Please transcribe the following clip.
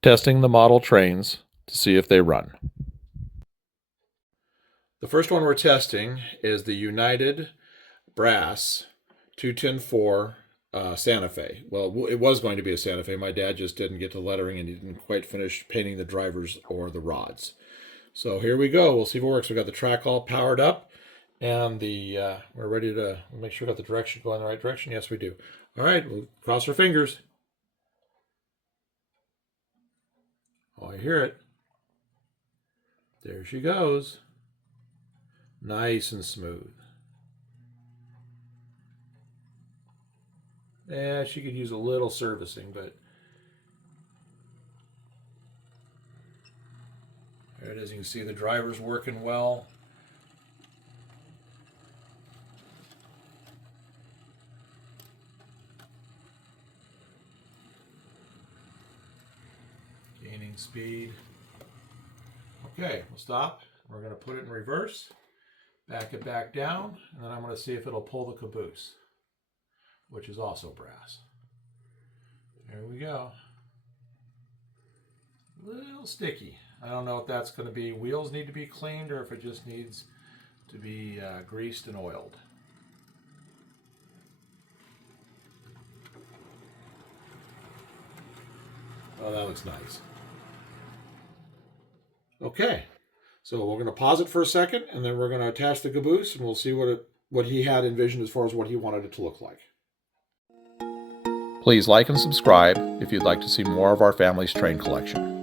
Testing the model trains to see if they run. The first one we're testing is the United Brass 210-4 Santa Fe. Well, it was going to be a Santa Fe. My dad just didn't get to lettering and he didn't quite finish painting the drivers or the rods. So here we go. We'll see if it works. We got the track all powered up and we're ready to make sure we got the direction going in the right direction. Yes, we do. All right, we'll cross our fingers. Oh, I hear it. There she goes. Nice and smooth. Yeah, she could use a little servicing, but there it is. You can see the driver's working well. Gaining speed. Okay, we'll stop. We're going to put it in reverse, back it back down, and then I'm going to see if it'll pull the caboose, which is also brass. There we go. A little sticky. I don't know if that's going to be wheels need to be cleaned or if it just needs to be greased and oiled. Oh, that looks nice. Okay, so we're going to pause it for a second, and then we're going to attach the caboose, and we'll see what he had envisioned as far as what he wanted it to look like. Please like and subscribe if you'd like to see more of our family's train collection.